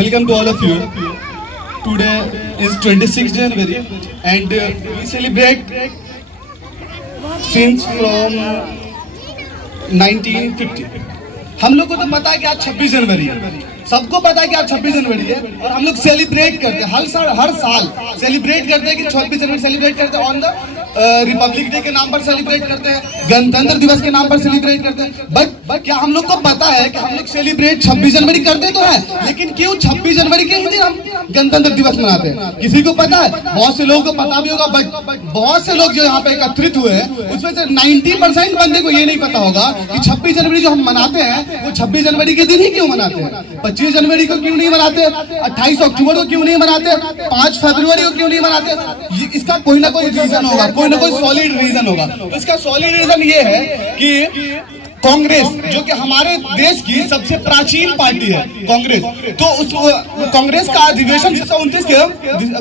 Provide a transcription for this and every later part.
Welcome to all of you. Today is 26 January and we celebrate since from 1950. हम लोग को तो पता है कि आज 26 जनवरी है, सबको पता है कि आज 26 जनवरी है और हम लोग सेलिब्रेट करते हैं हर साल सेलिब्रेट करते हैं कि 26 जनवरी सेलिब्रेट करते हैं ऑन द रिपब्लिक डे के नाम पर सेलिब्रेट करते हैं, गणतंत्र दिवस के नाम पर सेलिब्रेट करते हैं। बट क्या हम लोग को पता है कि हम लोग सेलिब्रेट 26 जनवरी करते तो है, लेकिन क्यों 26 जनवरी के दिन हम गणतंत्र दिवस मनाते हैं? किसी को पता है? बहुत से लोगों को पता भी होगा, बट बहुत से लोग जो यहाँ पे एकत्रित हुए हैं उसमें से 90% बंदे को ये नहीं पता होगा कि 26 जनवरी जो हम मनाते हैं वो 26 जनवरी के दिन ही क्यों मनाते हैं, 25 जनवरी को क्यों नहीं मनाते, 28 अक्टूबर को क्यों नहीं मनाते, 5 फरवरी को क्यों नहीं मनाते? इसका कोई ना कोई रीजन होगा, कोई ना कोई सॉलिड रीजन होगा। तो इसका सॉलिड रीजन ये है कि कांग्रेस जो कि हमारे देश की सबसे प्राचीन पार्टी है कांग्रेस, तो उस कांग्रेस का अधिवेशन 1929 के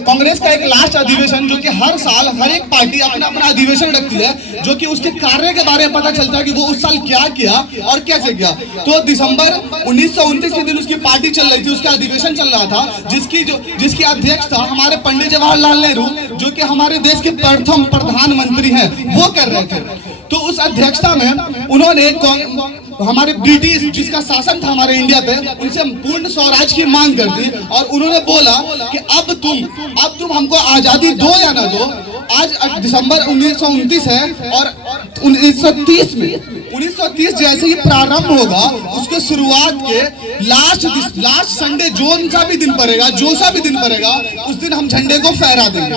कांग्रेस का एक लास्ट अधिवेशन जो कि हर साल हर एक पार्टी अपना अपना अधिवेशन रखती है जो कि उसके कार्य के बारे में पता चलता है कि वो उस साल क्या किया और कैसे किया। तो दिसंबर 1929 के दिन उसकी पार्टी चल रही थी, उसका अधिवेशन चल रहा था जिसकी अध्यक्ष था हमारे पंडित जवाहरलाल नेहरू जो कि हमारे देश के प्रथम प्रधानमंत्री हैं, वो कर रहे थे। तो उस अध्यक्षता में उन्होंने हमारे ब्रिटिश जिसका शासन था हमारे इंडिया पे उनसे पूर्ण स्वराज की मांग कर दी और उन्होंने बोला कि अब तुम हमको आजादी दो या ना दो। आज दिसंबर 1929 है और 1930 जैसे ही प्रारंभ होगा उसके शुरुआत के लास्ट संडे जो सा भी दिन पड़ेगा उस दिन हम झंडे को फहरा देंगे।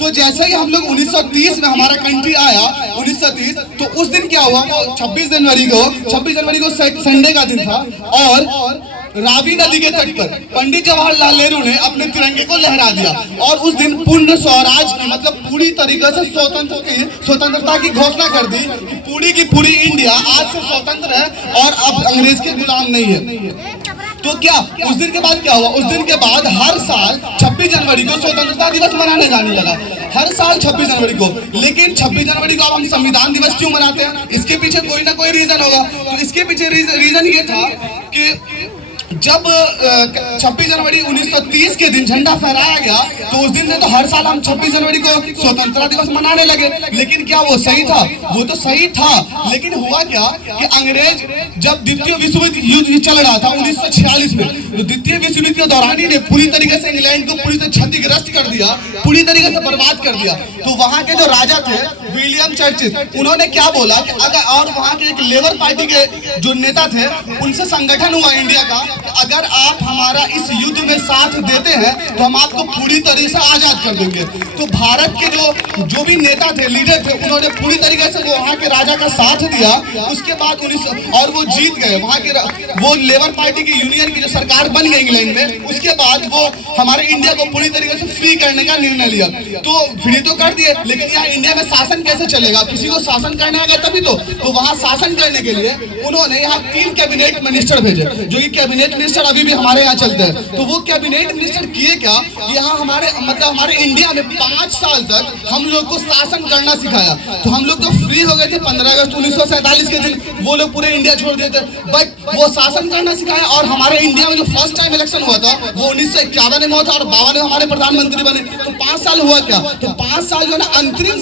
तो जैसे ही हम लोग 1930 में हमारा कंट्री आया 1930, तो उस दिन क्या हुआ, 26 जनवरी को संडे का दिन था और रावी नदी के तट पर पंडित जवाहरलाल नेहरू ने अपने तिरंगे को लहरा दिया और उस दिन पूर्ण स्वराज की मतलब पूरी तरीके से स्वतंत्रता की घोषणा कर दी कि पूरी इंडिया आज से स्वतंत्र है और अब अंग्रेज के गुलाम नहीं है। तो क्या उस दिन के बाद क्या हुआ, उस दिन के बाद हर साल 26 जनवरी को स्वतंत्रता दिवस मनाने जाने लगा, हर साल 26 जनवरी को। लेकिन 26 जनवरी को अब हम संविधान दिवस क्यों मनाते हैं? इसके पीछे कोई ना कोई रीजन होगा। तो इसके पीछे रीजन ये था कि जब 26 जनवरी 1930 के दिन झंडा फहराया गया तो उस दिन से तो हर साल हम 26 जनवरी को स्वतंत्रता दिवस मनाने लगे। लेकिन क्या वो सही था? वो तो सही था, लेकिन हुआ क्या कि अंग्रेज जब द्वितीय विश्व युद्ध चल रहा था 1946 में, तो द्वितीय विश्व युद्ध के दौरान ही ने पूरी तरीके से इंग्लैंड को पूरी तरह क्षतिग्रस्त कर दिया, पूरी तरीके से बर्बाद कर दिया। तो वहां के जो राजा थे विलियम चर्चिल, उन्होंने क्या बोला कि अगर और वहां के एक लेबर पार्टी के जो नेता थे उनसे संगठन हुआ इंडिया का, अगर आप हमारा इस युद्ध में साथ देते हैं तो हम आपको पूरी तरह से आजाद कर देंगे। तो भारत के जो भी नेता थे, लीडर थे, उन्होंने पूरी तरीके से वहां के राजा का साथ दिया। उसके बाद और वो जीत गए, वहां के वो लेबर पार्टी की यूनियन की जो सरकार बन गई इंग्लैंड में। उसके बाद वो हमारे इंडिया को पूरी तरीके से फ्री करने का निर्णय लिया। तो फ्री तो कर दिए, लेकिन यहाँ इंडिया में शासन कैसे चलेगा? किसी को शासन करना है तभी तो वहां शासन करने के लिए उन्होंने यहाँ 3 कैबिनेट मिनिस्टर भेजे, जो कि कैबिनेट मिनिस्टर अभी भी हमारे यहाँ चलते हैं। तो वो कैबिनेट मिनिस्टर किए क्या, यहाँ हमारे इंडिया में 5 साल तक हम लोग को शासन करना सिखाया। तो हम लोग तो फ्री हो गए थे 15 अगस्त 1947 के दिन, वो लोग पूरे इंडिया छोड़ देते, बट वो शासन करना सिखाया। और हमारे इंडिया में जो फर्स्ट टाइम इलेक्शन हुआ था वो 1951 में हुआ था और 52 में हमारे प्रधानमंत्री बने। तो 5 साल हुआ क्या, तो 5 साल जो है ना अंतरिम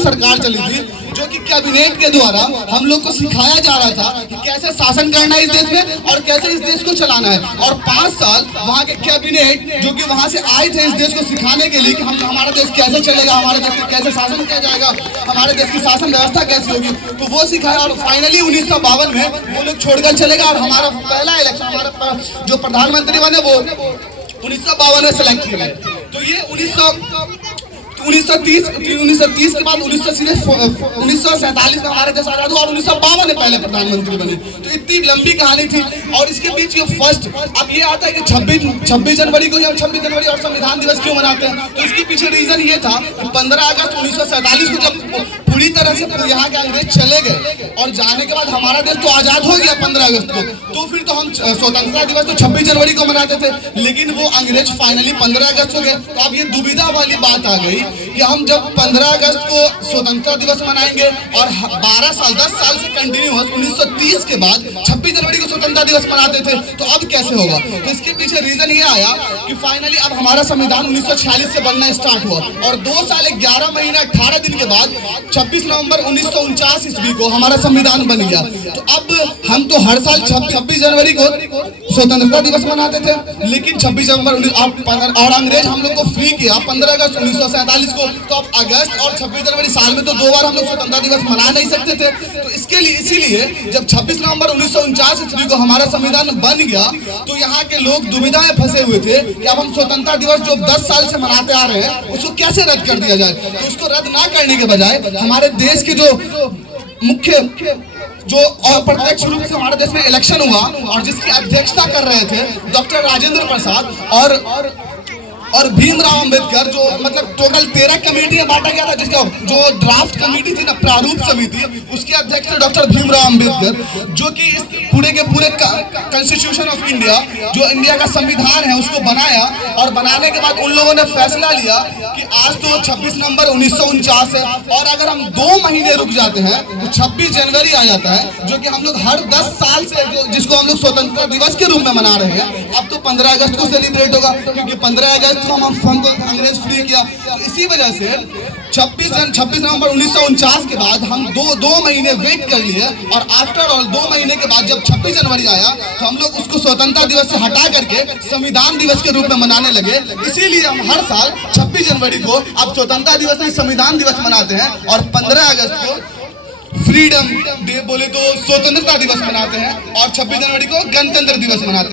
सरकार चली थी, जो कि कैबिनेट के द्वारा हम लोग को सिखाया जा रहा था कि कैसे शासन करना है इस देश में और कैसे इस देश को चलाना है। और 5 साल वहाँ के कैबिनेट जो कि वहाँ से आए थे इस देश को सिखाने के लिए कि हमारा देश कैसे चलेगा, हमारे देश में कैसे शासन किया जाएगा, हमारे देश की शासन व्यवस्था कैसी होगी, तो वो सिखाया। और फाइनली 1952 में वो लोग छोड़कर चलेगा और हमारा पहला इलेक्शन, हमारा जो प्रधानमंत्री बने वो 1952 में सिलेक्ट किए गए। तो ये 1930 के बाद 1947 में हमारे देश आजाद हुआ और 1952 में पहले प्रधानमंत्री बने। तो इतनी लंबी कहानी थी। और इसके बीच ये फर्स्ट अब ये आता है कि 26 जनवरी को या 26 जनवरी और संविधान दिवस क्यों मनाते हैं? तो इसके पीछे रीजन ये था कि 15 अगस्त 1947 को जब पूरी तरह से यहाँ के अंग्रेज चले गए और जाने के बाद हमारा देश तो आजाद हो गया 15 अगस्त को, तो फिर तो हम स्वतंत्रता दिवस तो 26 जनवरी को मनाते थे, लेकिन वो अंग्रेज फाइनली 15 अगस्त हो गए। तो अब ये दुविधा वाली बात आ गई कि हम जब 15 अगस्त को स्वतंत्रता दिवस मनाएंगे और 10 साल से कंटिन्यूअस 1930 के बाद 26 जनवरी को स्वतंत्रता दिवस मनाते थे, तो अब कैसे होगा? तो इसके पीछे रीजन ये आया कि फाइनली अब हमारा संविधान 1946 से बनना स्टार्ट हुआ और 2 साल 11 महीना 18 दिन के बाद 26 नवंबर 1949 ईस्वी को हमारा संविधान बन गया। तो अब हम तो हर साल 26 जनवरी को स्वतंत्रता दिवस मनाते थे, लेकिन 26 जनवरी और अंग्रेज हम लोग को फ्री किया 15 अगस्त 1947 को, तो अब अगस्त और 26 जनवरी साल में तो 2 बार हम लोग स्वतंत्रता दिवस मना नहीं सकते थे। तो इसके लिए इसीलिए जब 26 नवंबर 1949 ईस्वी को हमारा संविधान बन गया तो यहाँ के लोग दुविधा में फंसे हुए थे कि अब हम स्वतंत्रता दिवस जो 10 साल से मनाते आ रहे हैं उसको कैसे रद्द कर दिया जाए। तो उसको रद्द ना करने के बजाय हमारे देश के जो मुख्य जो अप्रत्यक्ष रूप से हमारे देश में इलेक्शन हुआ और जिसकी अध्यक्षता कर रहे थे डॉक्टर राजेंद्र प्रसाद और भीमराव अंबेडकर, जो मतलब टोटल 13 कमेटी में बांटा गया था, जिसका जो ड्राफ्ट कमेटी थी ना, प्रारूप समिति, उसके अध्यक्ष थे डॉक्टर भीमराव अंबेडकर, जो कि इस पूरे के पूरे कॉन्स्टिट्यूशन ऑफ इंडिया, जो इंडिया का संविधान है, उसको बनाया। और बनाने के बाद उन लोगों ने फैसला लिया कि आज तो 26 नवंबर 1949 है और अगर हम 2 महीने रुक जाते हैं तो 26 जनवरी आ जाता है, जो कि हम लोग हर 10 साल से जिसको हम लोग स्वतंत्रता दिवस के रूप में मना रहे हैं, अब तो 15 अगस्त को सेलिब्रेट होगा, क्योंकि 15 अगस्त को हमको अंग्रेज फ्री किया। तो इसी वजह से 26 नवंबर 1949 के बाद हम दो महीने वेट कर लिए और आफ्टर ऑल 2 महीने के बाद जब 26 जनवरी आया तो हम लोग उसको स्वतंत्रता दिवस से हटा करके संविधान दिवस के रूप में मनाने लगे। इसीलिए हम हर साल 26 जनवरी को अब स्वतंत्रता दिवस नहीं संविधान दिवस मनाते हैं और 15 अगस्त को फ्रीडम डे बोले तो स्वतंत्रता दिवस मनाते हैं और 26 जनवरी को गणतंत्र दिवस मनाते हैं।